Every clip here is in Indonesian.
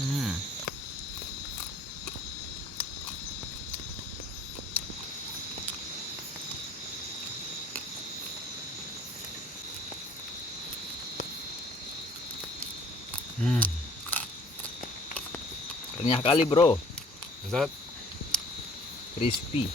Hmm. Hmm. Renyah kali bro. Zat. Crispy.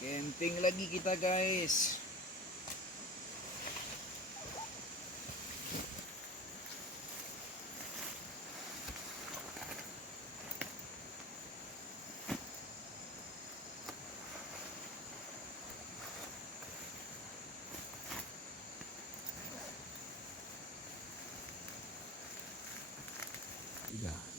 Camping lagi kita guys. Udah.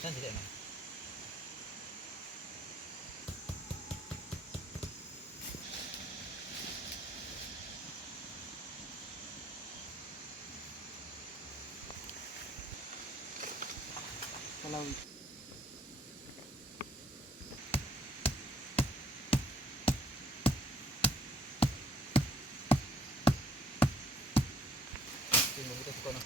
Kan tidak emang. Kalau kita suka nah.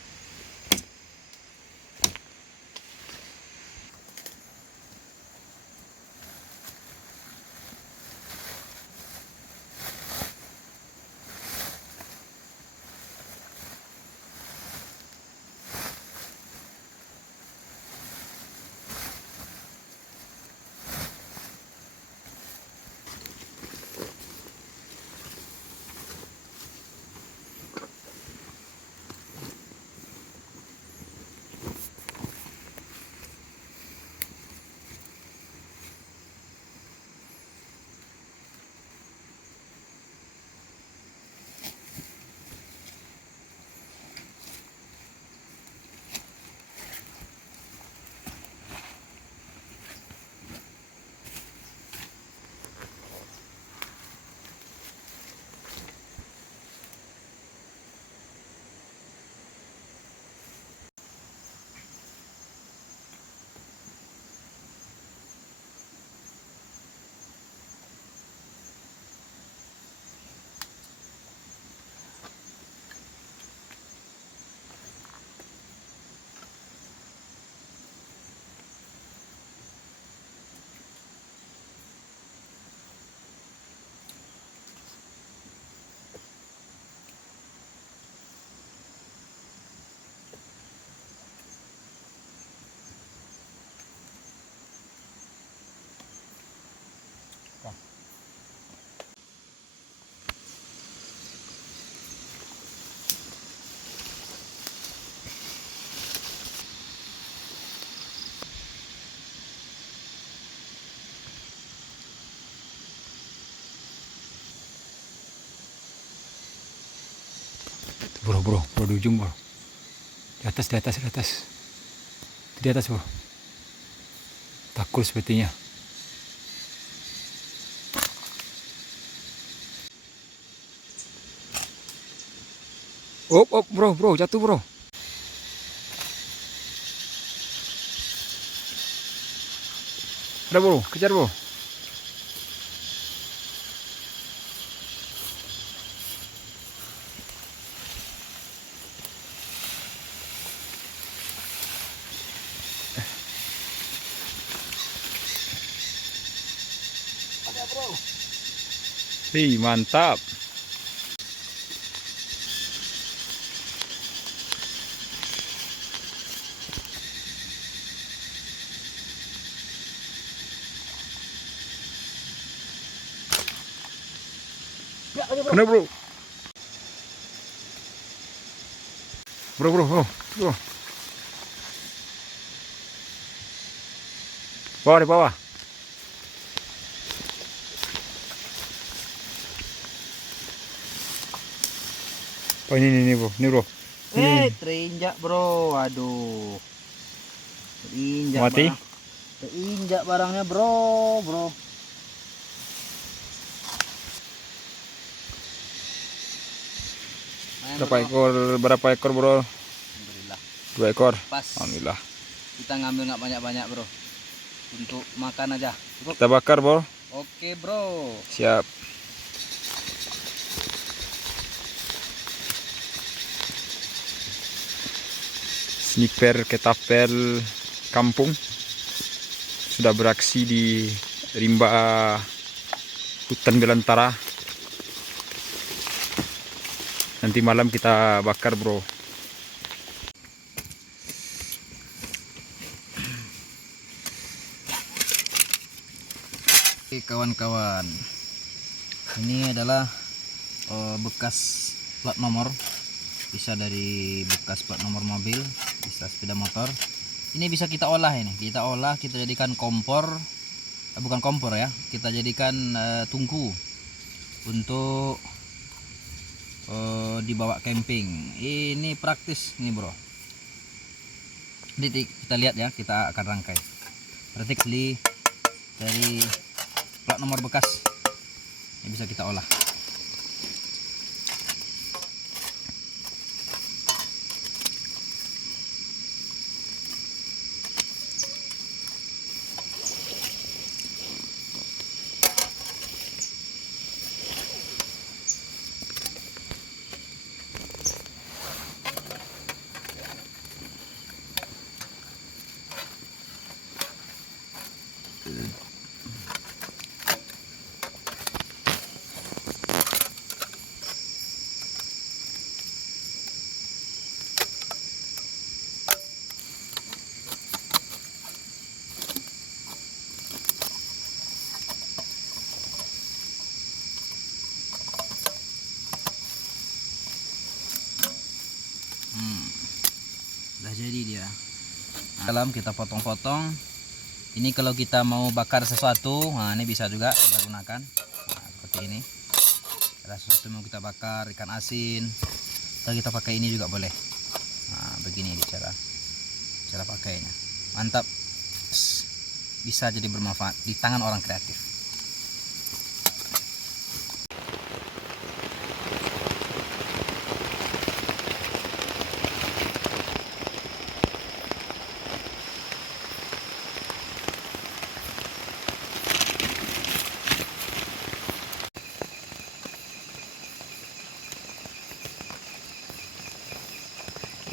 Bro di ujung bro. Di atas. Di atas bro. Takut sepertinya. Op bro, jatuh bro. Ada bro, kejar bro. Ada bro. Hei, mantap. Ya, ada bro. Kena bro. Bro. Bawah di bawah. Oh ini bro. Terinjak bro. Aduh. Terinjak Mati. barang. Terinjak barangnya bro. Main, Berapa ekor bro? Alhamdulillah. 2 ekor. Pas. Alhamdulillah. Kita ngambil nggak banyak-banyak bro. Untuk makan aja. Cukup. Kita bakar bro. Oke bro. Siap. Sniper ketapel kampung sudah beraksi di rimba hutan belantara. Nanti malam kita bakar bro. Oke kawan-kawan, ini adalah bekas plat nomor, bisa dari bekas plat nomor mobil, bisa sepeda motor. Ini bisa kita olah, kita jadikan kompor, bukan kompor ya, kita jadikan tungku untuk dibawa camping. Ini praktis nih bro. Jadi kita lihat ya, kita akan rangkai. Berarti dari plat nomor bekas yang bisa kita olah. Udah jadi dia. Dalam kita potong-potong. Ini kalau kita mau bakar sesuatu, nah ini bisa juga kita gunakan. Nah, seperti ini. Ada sesuatu mau kita bakar, ikan asin. Kita pakai ini juga boleh. Nah, begini cara pakainya. Mantap. Bisa jadi bermanfaat di tangan orang kreatif.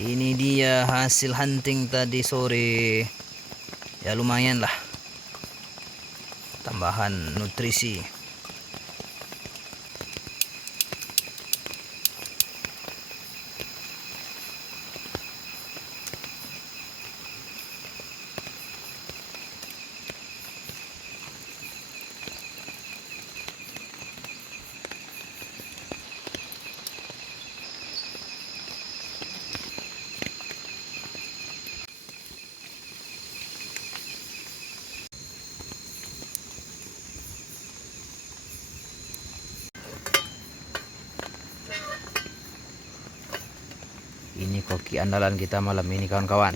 Ini dia hasil hunting tadi sore. Ya lumayan lah. Tambahan nutrisi. koki andalan kita malam ini kawan-kawan.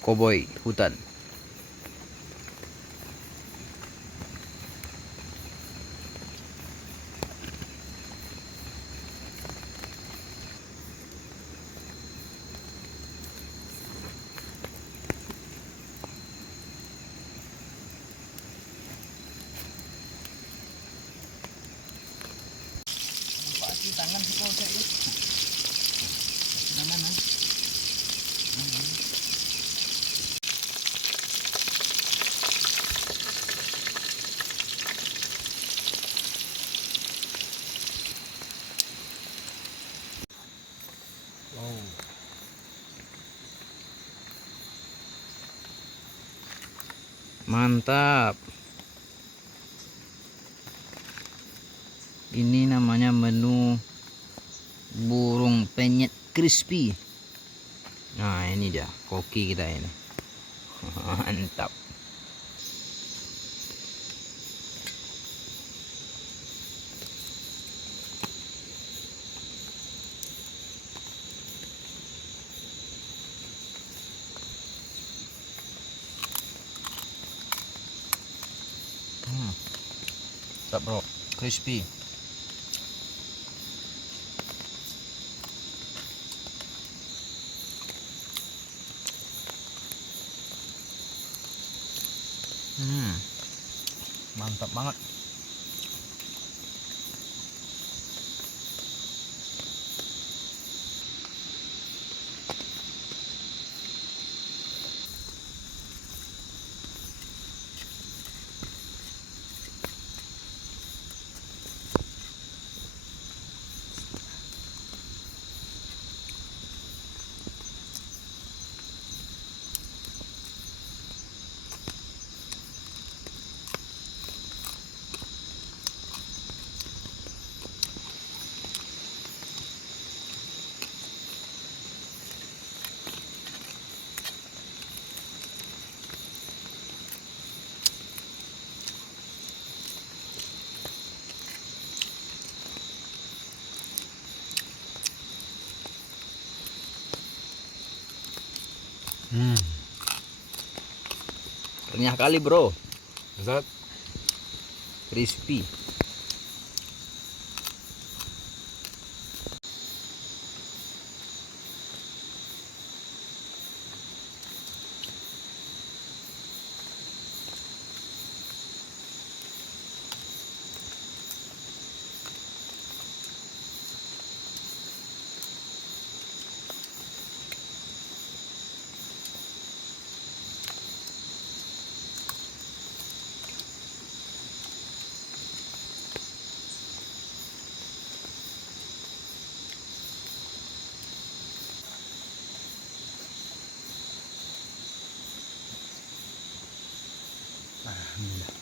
Koboi hutan. Tangan si kau saya. Tangan kan? Oh. Mantap. Ini namanya menu burung penyet crispy. Nah, ini dia koki kita ini. Mantap. Mantap, bro. Crispy. Mantap banget. Renyah kali, bro. Zat. Crispy. Alhamdulillah.